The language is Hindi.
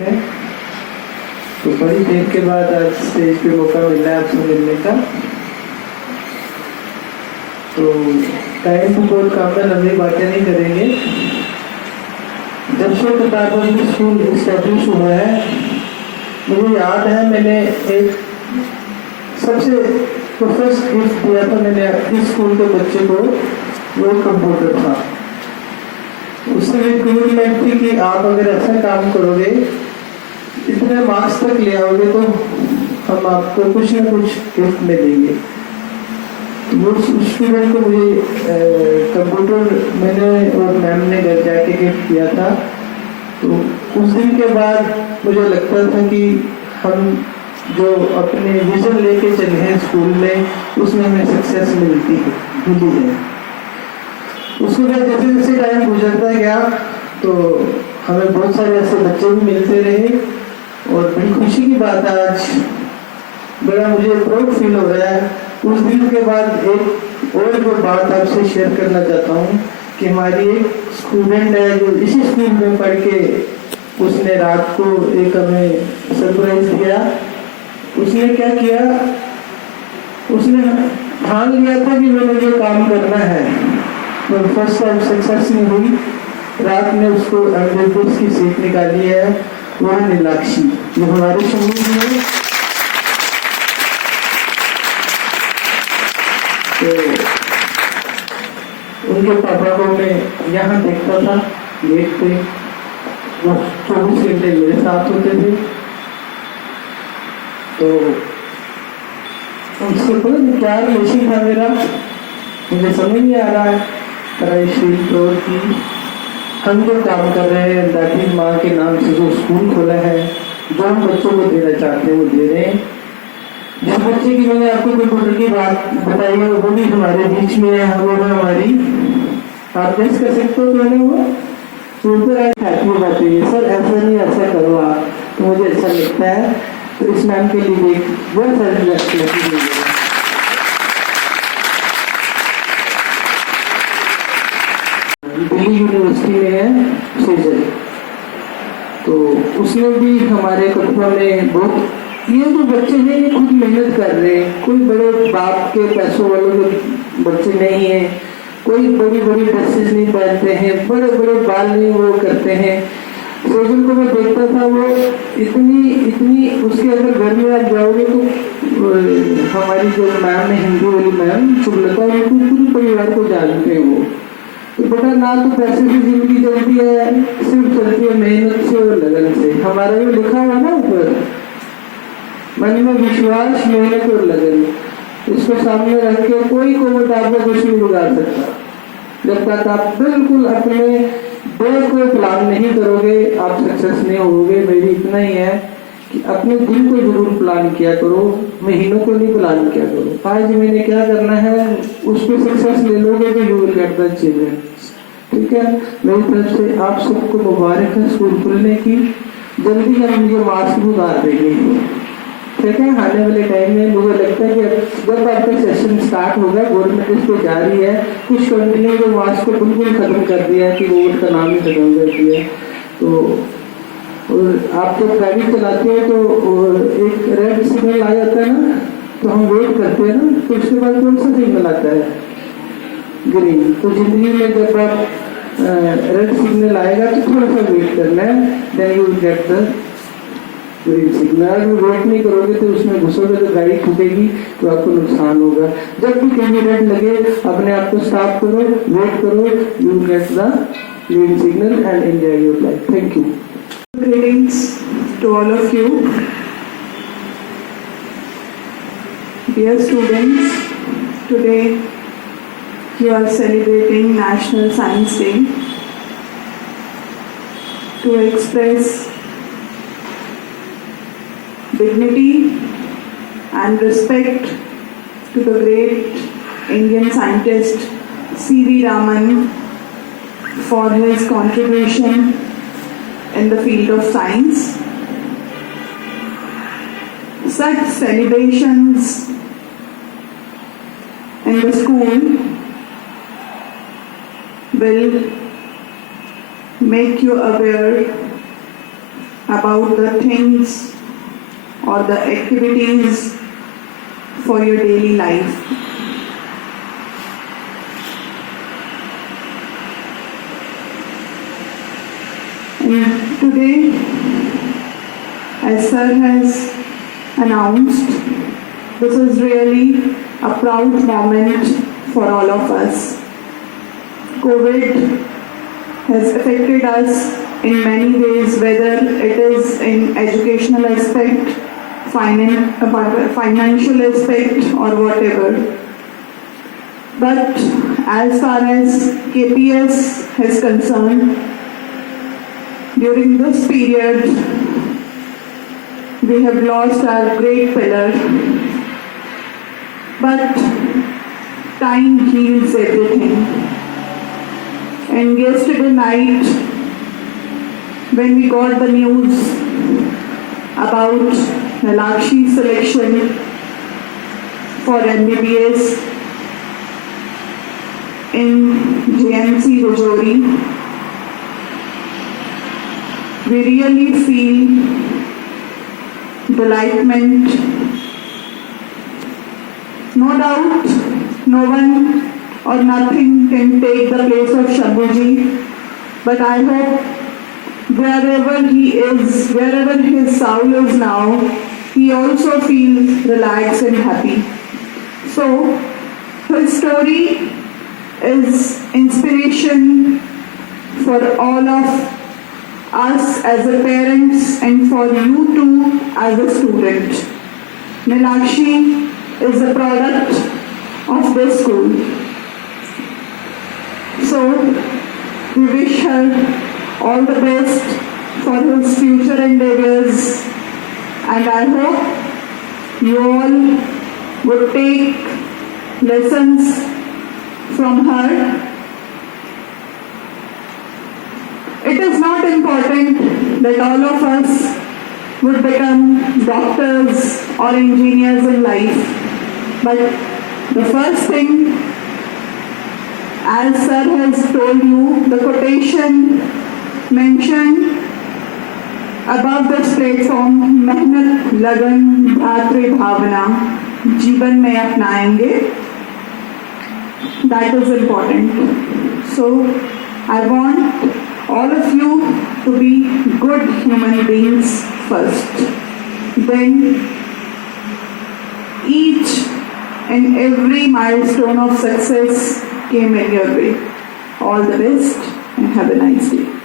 है। तो बड़ी देर के बाद आज स्टेज पे मौका मिला है आपसे मिलने का। तो टाइम को बहुत काम में लंबी बातें नहीं करेंगे। जब से प्रतापगढ़ स्कूल इस्टेब्लिश हुआ है, मुझे याद है मैंने एक सबसे फर्स्ट गिफ्ट दिया था मैंने अपने स्कूल के बच्चे को, वो कंप्यूटर था। उससे भी कमिटमेंट थी कि आप अगर ऐसा काम करोगे, इतने मार्क्स तक ले आओगे तो हम आपको कुछ ना कुछ गिफ्ट में देंगे। तो वो स्टूडेंट को मुझे कंप्यूटर मैंने और मैम ने घर जाके गिफ्ट किया था। तो उस दिन के बाद मुझे लगता था कि हम जो अपने विजन लेके चले हैं स्कूल में, उसमें हमें सक्सेस मिली है। उसके बाद जैसे जैसे टाइम गुजरता गया तो हमें बहुत सारे ऐसे बच्चे भी मिलते रहे और बड़ी खुशी की बात है, आज बड़ा मुझे प्राउड फील हो रहा है। उस दिन के बाद एक और जो बात आपसे शेयर करना चाहता हूँ कि हमारी एक स्टूडेंट है जो इसी स्कूल में पढ़ के उसने रात को एक हमें सरप्राइज दिया। उसने क्या किया, उसने ठान लिया था कि मैंने ये काम करना है, तो फर्स्ट टाइम सक्सेस नहीं हुई। रात में उसको एमबीबीएस की सीट निकाली है, वह नीलाक्षी जो हमारे समूह में। तो उनके पापा को मैं यहाँ देखता था गेट पे, वो 24 घंटे मेरे साथ होते थे। तो उनसे पता क्या रिलेशन था मेरा, मुझे समझ नहीं आ रहा है। की हम जो काम कर रहे हैं, दादी माँ के नाम से जो स्कूल खोला है, जो हम बच्चों को देना चाहते हैं वो दे रहे हैं। जिस बच्चे की मैंने आपको कंप्यूटर की बात बताई है वो भी हमारे बीच में है, वो हमारी, आप गेस कर सकते हो मैंने वो हैप्पी बातें है सर, ऐसा नहीं ऐसा करो आप, तो मुझे अच्छा लगता है। तो इस मैम के लिए एक बहुत सारी दिल्ली यूनिवर्सिटी में है सेजल। तो उसने भी हमारे कक्षा में बहुत, ये जो बच्चे हैं ये खुद मेहनत कर रहे हैं, कोई बड़े बाप के पैसों वालों के बच्चे नहीं हैं, कोई बड़ी बड़ी ड्रेसेस नहीं पहनते हैं, बड़े बड़े बाल नहीं वो करते हैं। सेजल को मैं देखता था, वो इतनी उसके अगर घर में आप जाओगे तो हमारी जो मैम है हिंदी वाली मैम सुब्रता, उनको पूरे परिवार को जानते हैं वो। तो बेटा ना तो पैसे की जिंदगी चलती है, सिर्फ चलती है मेहनत से और लगन से। हमारा जो लिखा हुआ ना ऊपर, मन में विश्वास, मेहनत और लगन, इसको सामने रख के कोई कोमट आपको कुछ नहीं बिगाड़ सकता। जब तक आप बिल्कुल अपने दिल को प्लान नहीं करोगे आप सक्सेस नहीं होगे। मेरी इतना ही है कि अपने दिल को जरूर प्लान किया करो, महीनों को नहीं प्लान किया करो। आज मैंने क्या करना है उस पर सक्सेस ले लोगे तो you will get the achievement. ठीक है, मेरी तरफ से आप सबको मुबारक है स्कूल खुलने की। जल्दी हम ये मास्क भी उतार देंगे, ठीक है, आने वाले टाइम में। मुझे लगता है कि जब आपका सेशन स्टार्ट होगा, गवर्नमेंट इस पर जा रही है, कुछ कंट्री ने मास्क को बिल्कुल खत्म कर दिया है कि वोट का नाम ही खत्म कर दिया। तो और आप जब गाड़ी चलाते हैं तो एक रेड सिग्नल आ जाता है ना, तो हम वेट करते हैं ना, तो उसके बाद कौन सा सिग्नल आता है, ग्रीन। तो जिंदगी में जब आप रेड सिग्नल आएगा तो थोड़ा सा वेट करना है, then you will get the green signal. अगर वेट नहीं करोगे तो उसमें घुसोगे तो गाड़ी ठुकेगी तो आपको नुकसान होगा। जब भी कहीं रेड लगे अपने आप को स्टॉप करो, वेट करो, you will get the green signal and enjoy your life. Thank you. Greetings to all of you. Dear students, today you are celebrating National Science Day. To express dignity and respect to the great Indian scientist C.V. Raman for his contribution in the field of science. Such celebrations in the school will make you aware about the things or the activities for your daily life. And today, as Sir has announced, this is really a proud moment for all of us. COVID has affected us in many ways, whether it is in educational aspect, financial aspect, or whatever. But as far as KPS is concerned, during this period, we have lost our great pillar. But time heals everything. And yesterday night, when we got the news about Nilakshi selection for MBBS in JNC Rajouri, we really feel delightment. No doubt, no one or nothing can take the place of Shambhuji, but I hope wherever he is, wherever his soul is now, he also feels relaxed and happy. So, his story is inspiration for all of us as a parents and for you too as a student. Nilakshi is a product of this school. So, we wish her all the best for his future endeavors, and I hope you all would take lessons from her. It is not important that all of us would become doctors or engineers in life, but the first thing, as Sir has told you, the quotation mentioned above this platform, मेहनत लगन भ्रातृ भावना जीवन में अपनाएंगे, that is important. So I want all of you to be good human beings first. Then each and every milestone of success came in your way. All the best and have a nice day.